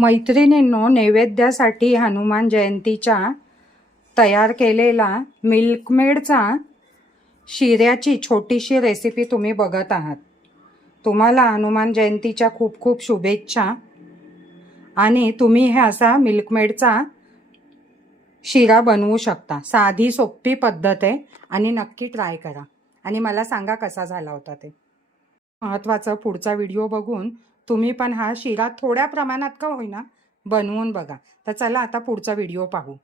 मैत्रिणींनो नैवेद्यासाठी हनुमान जयंतीच्या तयार केलेला मिल्कमेडचा शिऱ्याची छोटीशी रेसिपी तुम्ही बघत आहात. तुम्हाला हनुमान जयंतीच्या खूप खूप शुभेच्छा. आणि तुम्ही हे असा मिल्कमेडचा शिरा बनवू शकता. साधी सोपी पद्धत आहे आणि नक्की ट्राय करा. आणि मला सांगा कसा झाला होता ते. महत्त्वाचं पुढचा व्हिडिओ बघून तुम्ही पण हा शिरा थोड्या प्रमाणात का होईना बनवून बघा. तर चला आता पुढचा व्हिडिओ पाहू.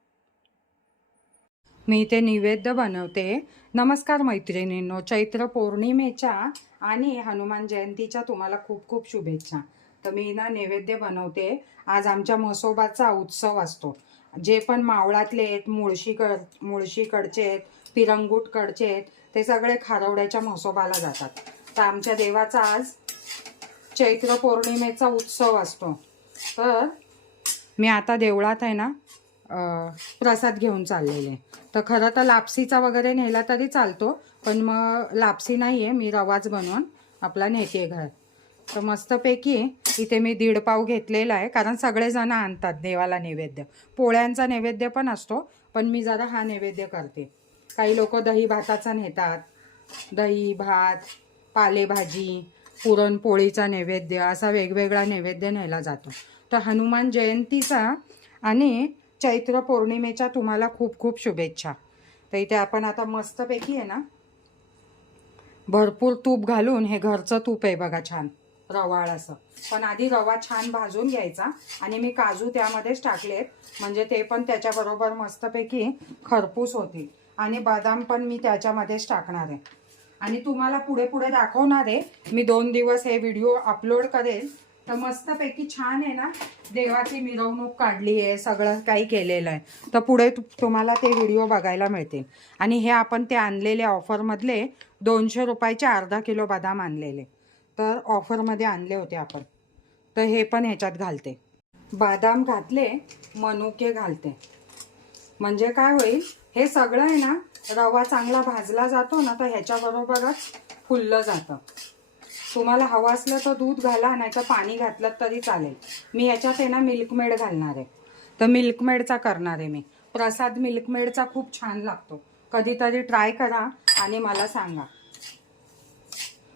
मी ते निवेद्य बनवते. नमस्कार मैत्रिणींनो चैत्र पौर्णिमेच्या आणि हनुमान जयंतीच्या तुम्हाला खूप खूप शुभेच्छा. तर मी ना नैवेद्य बनवते. आज आमच्या म्हसोबाचा उत्सव असतो. जे पण मावळातले आहेत मुळशीकड मुळशीकडचे आहेत तिरंगूटकडचे आहेत ते सगळे खारवड्याच्या म्हसोबाला जातात. तर आमच्या देवाचा आज चैत्र पौर्णिमेचा उत्सव असतो. तर मी आता देवळात आहे ना प्रसाद घेऊन चाललेले तर खरं तर लापसीचा वगैरे नेला तरी चालतो पण मग लापसी नाही आहे मी रवाच बनवून आपला नेते घर. तर मस्तपैकी इथे मी दीड पाव घेतलेला आहे कारण सगळेजण आणतात देवाला नैवेद्य. पोळ्यांचा नैवेद्य पण असतो पण मी जरा हा नैवेद्य करते. काही लोक दही भाताचा नेतात. दही भात पालेभाजी पुरणपोळीचा नैवेद्य असा वेगवेगळा नैवेद्य नेला जातो. तर हनुमान जयंतीचा आणि चैत्र पौर्णिमेच्या तुम्हाला खूप खूप शुभेच्छा. तर इथे आपण आता मस्तपैकी आहे ना भरपूर तूप घालून हे घरचं तूप आहे बघा छान रवाळ असं. पण आधी रवा छान भाजून घ्यायचा आणि मी काजू त्यामध्येच टाकलेत म्हणजे ते पण त्याच्याबरोबर मस्तपैकी खरपूस होतील. आणि बदाम पण मी त्याच्यामध्येच टाकणार आहे. आणि तुम्हाला पुढे पुढे दाखवणार आहे. मी दोन दिवस हे व्हिडिओ अपलोड करेल. तर मस्तपैकी छान आहे ना देवाची मिरवणूक काढली आहे सगळं काही केलेलं आहे. तर पुढे तुम्हाला ते व्हिडिओ बघायला मिळतील. आणि हे आपण ते आणलेले ऑफरमधले दोनशे रुपयाचे अर्धा किलो बदाम आणलेले. तर ऑफरमध्ये आणले होते आपण. तर हे पण ह्याच्यात घालते. बदाम घातले मनुके घालते. म्हणजे काय होईल? हे सगळं आहे ना रवा चांगला भाजला जातो ना तर ह्याच्याबरोबरच फुललं जातं. तुम्हाला हवं असलं तर दूध घाला नाही तर पाणी घातलं तरी चालेल. मी ह्याच्यात आहे ना मिल्कमेड घालणार आहे. तर मिल्कमेडचा करणार आहे मी. प्रसाद मिल्कमेडचा खूप छान लागतो. कधीतरी ट्राय करा आणि मला सांगा.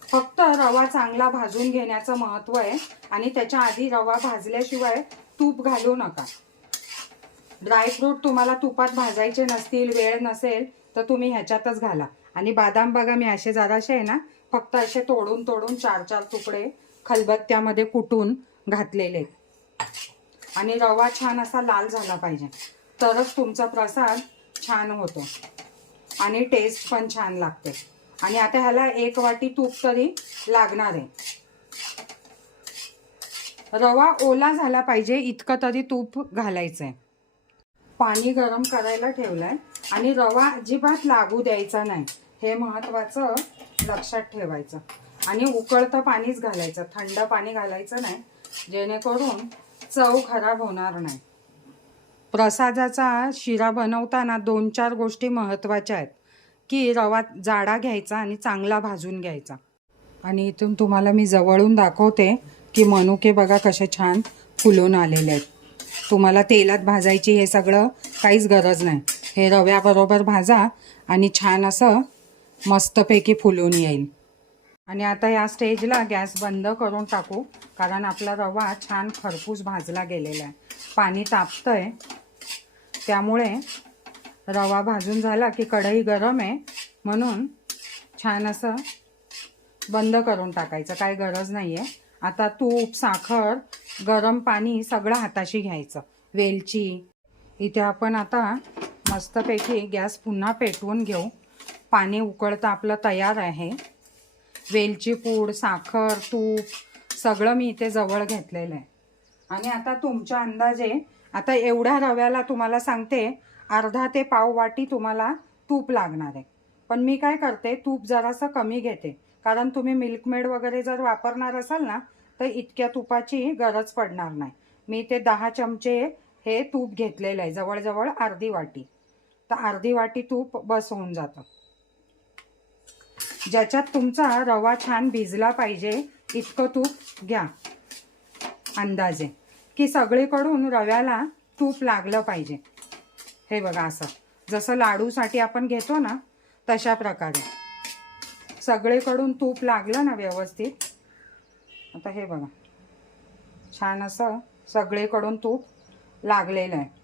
फक्त रवा चांगला भाजून घेण्याचं महत्त्व आहे आणि त्याच्या आधी रवा भाजल्याशिवाय तूप घालू नका. ड्रायफ्रूट तुम्हाला तुपात भाजायचे नसतील वेळ नसेल तर तुम्ही ह्याच्यातच घाला. आणि बदाम बघा मी असे जराशे आहे ना फक्त असे तोडून तोडून चार चार तुकडे खलबत्त्यामध्ये कुटून घातलेले. आणि रवा छान असा लाल झाला पाहिजे. तरच तुमचा प्रसाद छान होतो. आणि टेस्ट पण छान लागते. आणि आता ह्याला एक वाटी तूप तरी लागणार आहे. रवा ओला झाला पाहिजे इतकं तरी तूप घालायचं आहे पाणी गरम करायला ठेवलंय. आणि रवा अजिबात लागू द्यायचा नाही. हे महत्वाचं लक्षात ठेवायचं. आणि उकळतं पाणीच घालायचं. थंड पाणी घालायचं नाही. जेणेकरून चव खराब होणार नाही. प्रसादाचा शिरा बनवताना दोन चार गोष्टी महत्त्वाच्या आहेत. की रवा जाडा घ्यायचा आणि चांगला भाजून घ्यायचा. आणि इथून तुम्हाला मी जवळून दाखवते की मनुके बघा कसे छान फुलून आलेले आहेत. तुम्हाला तेलात भाजायची हे सगळं काहीच गरज नाही. हे रव्याबरोबर भाजा आणि छान असं मस्तपैकी फुलून येईल. आणि आता या स्टेजला गॅस बंद करून टाकू कारण आपला रवा छान खरपूस भाजला गेलेला आहे. पाणी तापतंय. त्यामुळे रवा भाजून झाला की कढई गरम आहे. म्हणून छान असं बंद करून टाकायचं. काय गरज नाही आहे आता तूप साखर गरम पाणी सगळं हाताशी घ्यायचं. वेलची. इथे आपण आता मस्तपैकी गॅस पुन्हा पेटवून घेऊ. पाणी उकळतं आपलं तयार आहे. वेलची पूड साखर तूप सगळं मी इथे जवळ घेतलेलं आहे. आणि आता तुमच्या अंदाजे आता एवढ्या रव्याला तुम्हाला सांगते अर्धा ते पाव वाटी तुम्हाला तूप लागणार आहे. पण मी काय करते तूप जरासं कमी घेते. कारण तुम्ही मिल्कमेड वगैरे जर वापरणार असाल ना तर इतक्या तुपाची गरज पडणार नाही. मी ते दहा चमचे हे तूप घेतलेलं आहे जवळजवळ अर्धी वाटी. तर अर्धी वाटी तूप बस होऊन जातं. ज्याच्यात तुमचा रवा छान भिजला पाहिजे इतकं तूप घ्या अंदाजे. की सगळीकडून रव्याला तूप लागलं पाहिजे. हे बघा असं. जसं लाडूसाठी आपण घेतो ना तशा प्रकारे. सगळीकडून तूप लागलं ना व्यवस्थित. आता हे बघा. छान असं सगळीकडून तूप लागलेलं आहे.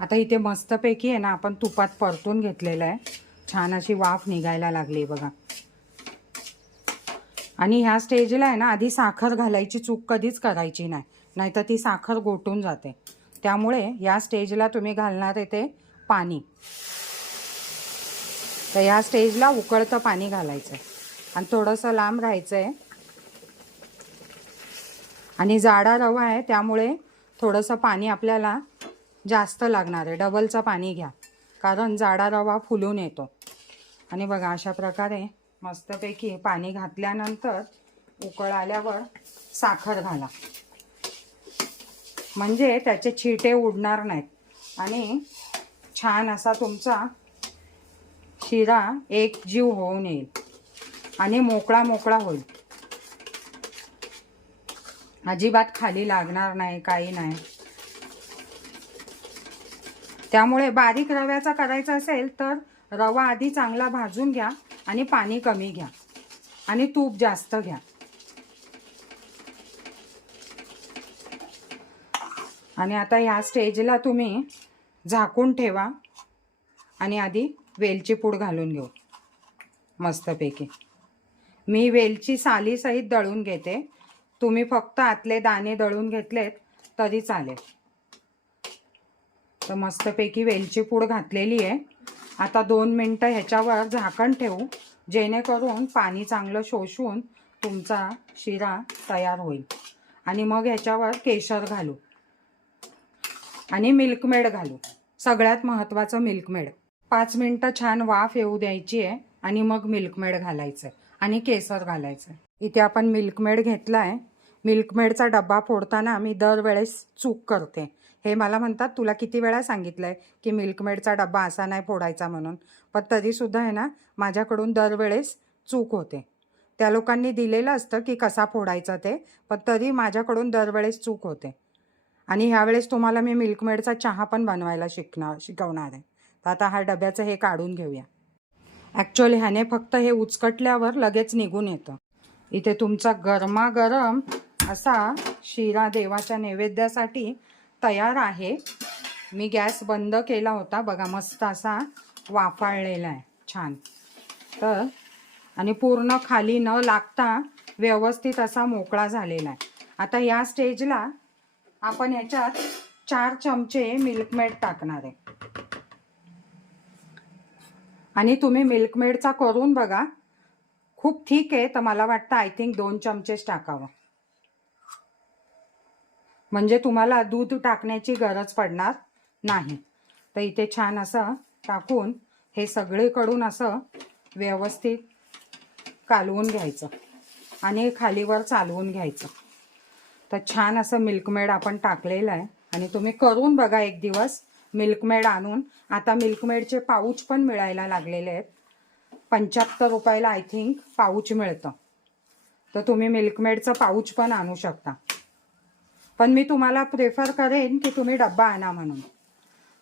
आता इथे मस्तपैकी आहे ना आपण तुपात परतून घेतलेलं आहे. छान अशी वाफ निघायला लागली बघा. आणि ह्या स्टेजला आहे ना आधी साखर घालायची चूक कधीच करायची नाही. नाहीतर ती साखर गोटून जाते. त्यामुळे या स्टेजला तुम्ही घालणार आहे ते पाणी. तर या स्टेजला उकळतं पाणी घालायचं आणि थोडंसं लांब राहायचं आहे आणि जाडा रवा आहे त्यामुळे थोडंसं पाणी आपल्याला जास्त लागणार आहे. डबलचं पाणी घ्या. कारण जाडा रवा फुलून येतो. आणि बघा अशा प्रकारे मस्तपैकी पाणी घातल्यानंतर उकळ आल्यावर साखर घाला. म्हणजे त्याचे छिटे उडणार नाहीत. आणि छान असा तुमचा शिरा एक जीव होऊन येईल. आणि मोकळा मोकळा होईल. अजिबात खाली लागणार नाही काही नाही. त्यामुळे बारीक रव्याचा करायचा असेल तर रवा आधी चांगला भाजून घ्या आणि पाणी कमी घ्या. आणि तूप जास्त घ्या. आणि आता ह्या स्टेजला तुम्ही झाकून ठेवा. आणि आधी वेलची पूड घालून घेऊ. मस्तपैकी. मी वेलची सालीसहित दळून घेते. तुम्ही फक्त आतले दाणे दळून घेतलेत तरी चालेल. तर मस्तपैकी वेलची पूड घातलेली आहे. आता दोन मिनटं ह्याच्यावर झाकण ठेवू. जेणेकरून पाणी चांगलं शोषून तुमचा शिरा तयार होईल. आणि मग ह्याच्यावर केशर घालू. आणि मिल्कमेड घालू. सगळ्यात महत्त्वाचं मिल्कमेड. पाच मिनटं छान वाफ येऊ द्यायची आहे आणि मग मिल्कमेड घालायचं. आणि केसर घालायचं. इथे आपण मिल्कमेड घेतला आहे मिल्कमेडचा डब्बा फोडताना मी दरवेळेस चूक करते. हे मला म्हणतात तुला किती वेळा सांगितलं आहे की मिल्कमेडचा डब्बा असा नाही फोडायचा म्हणून. पण तरीसुद्धा आहे ना माझ्याकडून दरवेळेस चूक होते. त्या लोकांनी दिलेलं असतं की कसा फोडायचा ते पण तरी माझ्याकडून दरवेळेस चूक होते. आणि ह्यावेळेस तुम्हाला मी मिल्कमेडचा चहा पण बनवायला शिकणार शिकवणार आहे. तर आता हा डब्याचं हे काढून घेऊया. ॲक्च्युअली ह्याने फक्त हे उचकटल्यावर लगेच निघून येतं. इथे तुमचा गरमागरम असा शिरा देवाच्या नैवेद्यासाठी तयार आहे. मी गॅस बंद केला होता. बघा मस्त असा वाफाळलेला आहे. छान. तर आणि पूर्ण खाली न लागता व्यवस्थित असा मोकळा झालेला आहे. आता या स्टेजला आपण याच्यात चार चमचे मिल्कमेड टाकणार आहे. आणि तुम्ही मिल्कमेडचा करून बघा. खूप ठीक आहे तर मला वाटतं आय थिंक दोन चमचेच टाकावं. म्हणजे तुम्हाला दूध टाकण्याची गरज पडणार नाही. तर इथे छान असं टाकून हे सगळीकडून असं व्यवस्थित कालवून घ्यायचं आणि खालीवर चालवून घ्यायचं. तर छान असं मिल्कमेड आपण टाकलेलं आहे आणि तुम्ही करून बघा एक दिवस मिल्कमेड आणून. आता मिल्कमेडचे पाऊच पण मिळायला लागलेले आहेत. पंच्याहत्तर रुपयाला आय थिंक पाऊच मिळतं. तर तुम्ही मिल्कमेडचं पाऊच पण आणू शकता. पण मी तुम्हाला प्रेफर करेन की तुम्ही डब्बा आणा म्हणून.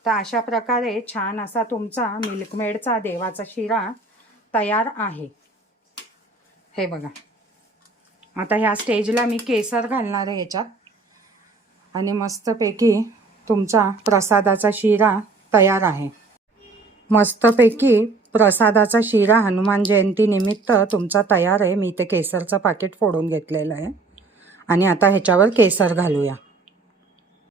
तर अशा प्रकारे छान असा तुमचा मिल्कमेडचा देवाचा शिरा तयार आहे. हे बघा. आता ह्या स्टेजला मी केसर घालणार आहे याच्यात आणि मस्तपैकी तुमचा प्रसादाचा शिरा तयार आहे. मस्तपैकी प्रसादाचा शिरा हनुमान जयंती निमित्त तुमचा तयार आहे. मी ते केसरचं पाकिट फोडून घेतलेलं आहे. आणि आता ह्याच्यावर केसर घालूया.